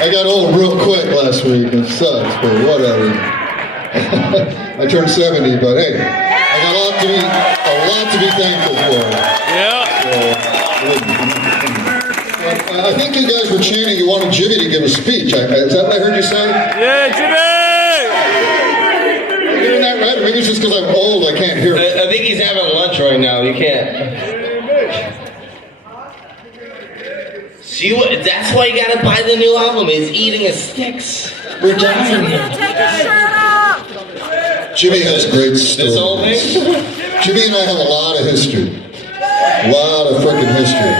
I got old real quick last week. It sucks, but whatever. I turned 70, but hey, I got a lot to be thankful for. Yeah. So, I think you guys were chanting you wanted Jimmy to give a speech. Is that what I heard you say? Yeah, Jimmy! Are you doing that right? Maybe it's just because I'm old, I can't hear it. I think he's having lunch right now. You can't. See what? That's why you gotta buy the new album. He's eating his sticks. We're dying here. Take his shirt off! Jimmy has great stories. This whole thing? Jimmy and I have a lot of history. A lot of freaking history.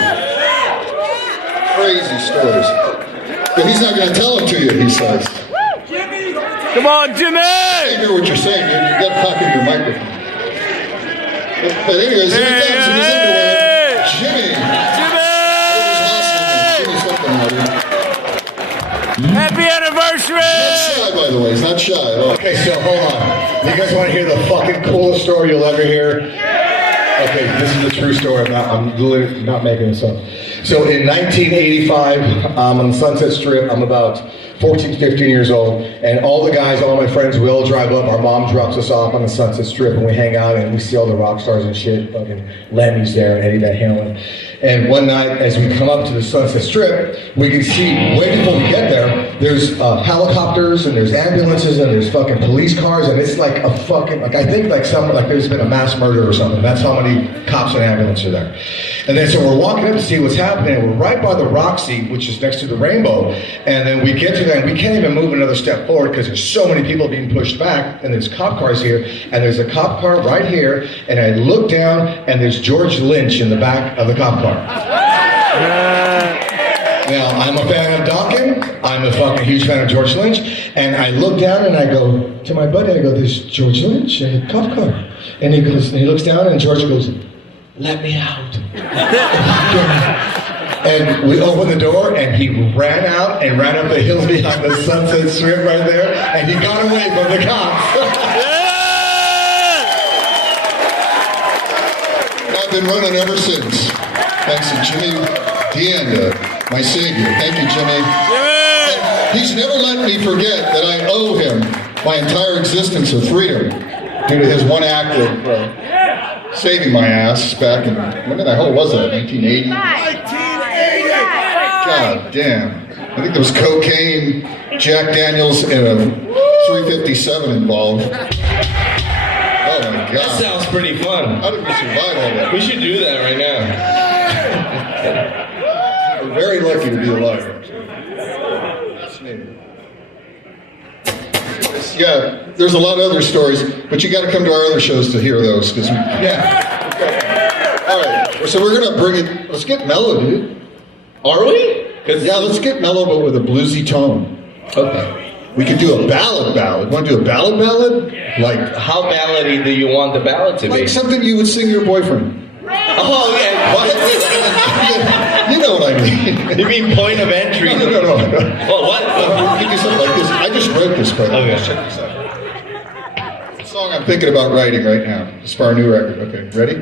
Crazy stories. But he's not going to tell them to you, he says. Come on, Jimmy! I hear what you're saying, dude. You got to talk into your microphone. But anyways, here he comes in his underwear. Jimmy! Jimmy's something out here. Happy anniversary! He's not shy, by the way. He's not shy at all. Okay, so hold on. You guys want to hear the fucking coolest story you'll ever hear? Okay, this is a true story. I'm literally not making this up. So in 1985, on the Sunset Strip, I'm about 14, 15 years old, and all the guys, all my friends, we all drive up. Our mom drops us off on the Sunset Strip, and we hang out, and we see all the rock stars and shit. Fucking Landis there, and Eddie Van Halen. And one night, as we come up to the Sunset Strip, we can see, way before we get there, there's helicopters, and there's ambulances, and there's fucking police cars, and it's like a fucking, like I think like there's been a mass murder or something. That's how many cops and ambulances are there. And then so we're walking up to see what's happening. We're right by the Roxy, which is next to the Rainbow. And then we get to that, and we can't even move another step forward because there's so many people being pushed back, and there's cop cars here, and there's a cop car right here, and I look down, and there's George Lynch in the back of the cop car. Now, I'm a fan of Dawkins. I'm a fucking huge fan of George Lynch. And I look down and I go to my buddy, I go, there's George Lynch in the cop car. And he goes, and he looks down and George goes, let me out. And we opened the door and he ran out and ran up the hills behind the Sunset Strip right there. And he got away from the cops. I've been running ever since. Thanks to Jimmy Deanda, my savior. Thank you, Jimmy. And he's never let me forget that I owe him my entire existence of freedom due to his one act of saving my ass back in, when the hell was that, 1980? 1980! God damn. I think there was cocaine, Jack Daniels, and a 357 involved. Oh my God. That sounds pretty fun. How did we survive all that? We should do that right now. We're very lucky to be alive. Yeah, there's a lot of other stories, but you got to come to our other shows to hear those. Yeah. All right, so we're going to bring it, let's get mellow, dude. Are we? Yeah, let's get mellow, but with a bluesy tone. Okay. We could do a ballad. Want to do a ballad? Like, How ballady do you want the ballad to be? like something you would sing to your boyfriend. Oh, yeah. What? You know what I mean. You mean point of entry? No. Well, what? We could do something like this. I just wrote this, but Okay. check this out. It's a song I'm thinking about writing right now. It's for our new record. Okay, ready?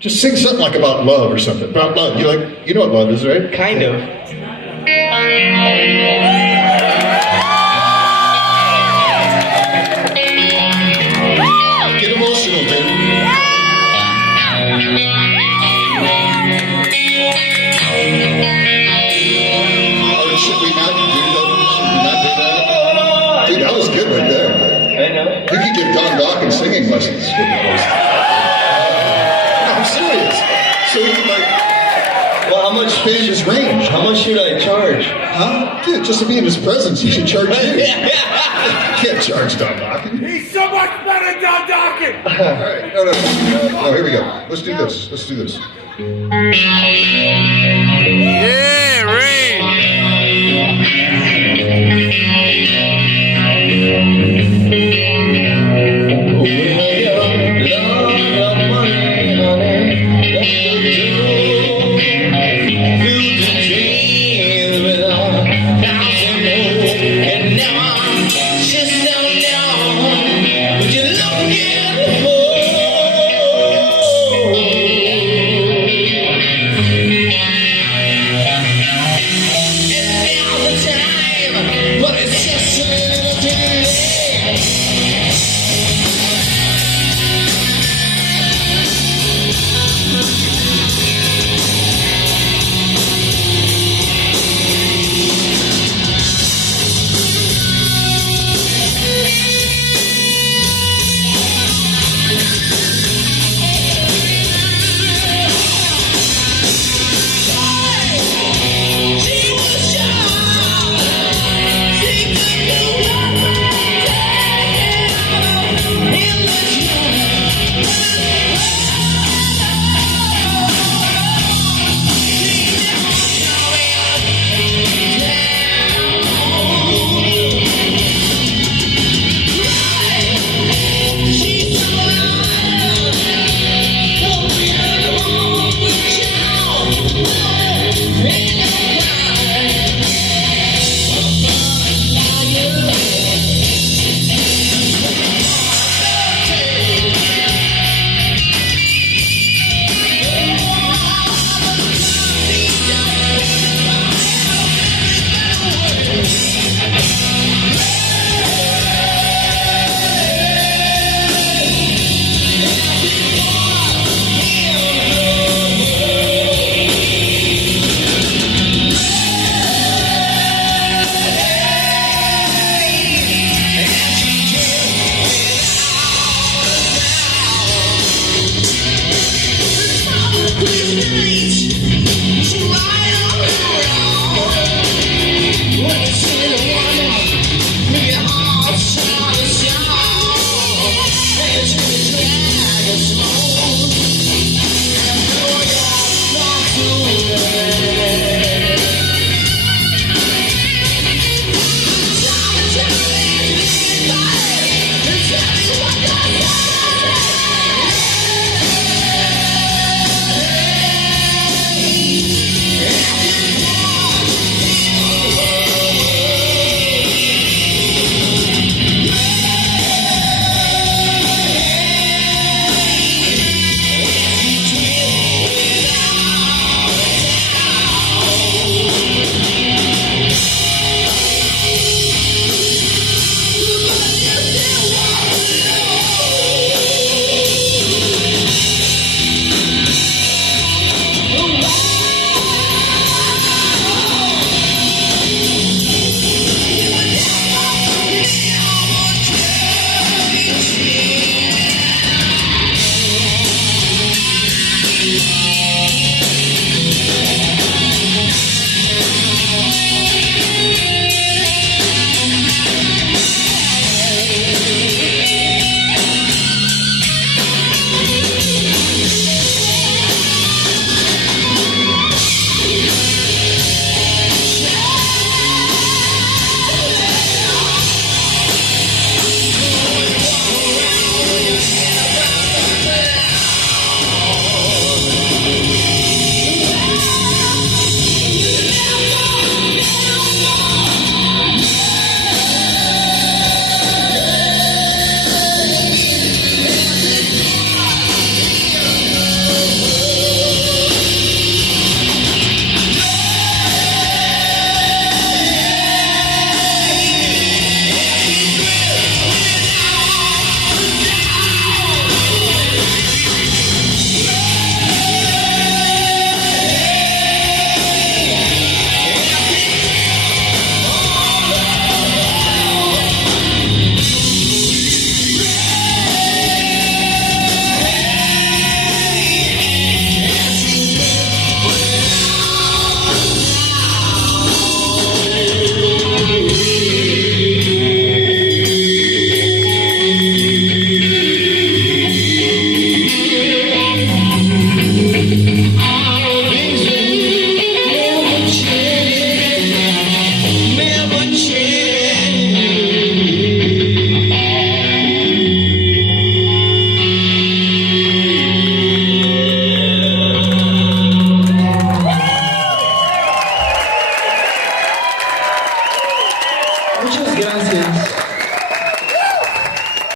Just sing something like about love or something. About love. You know what love is, right? Kind of. Get emotional, dude. Oh, should we not do that? Dude, that was good right there. I know. You could give Don Dawkins singing lessons. I'm serious. So we could Well, how much expand his range. How much should I charge? Huh? Dude, just to be in his presence, he should charge you. You can't charge Don Dawkins. He's so much better, Don Dawkins! All right. No, here we go. Let's do this. Yeah!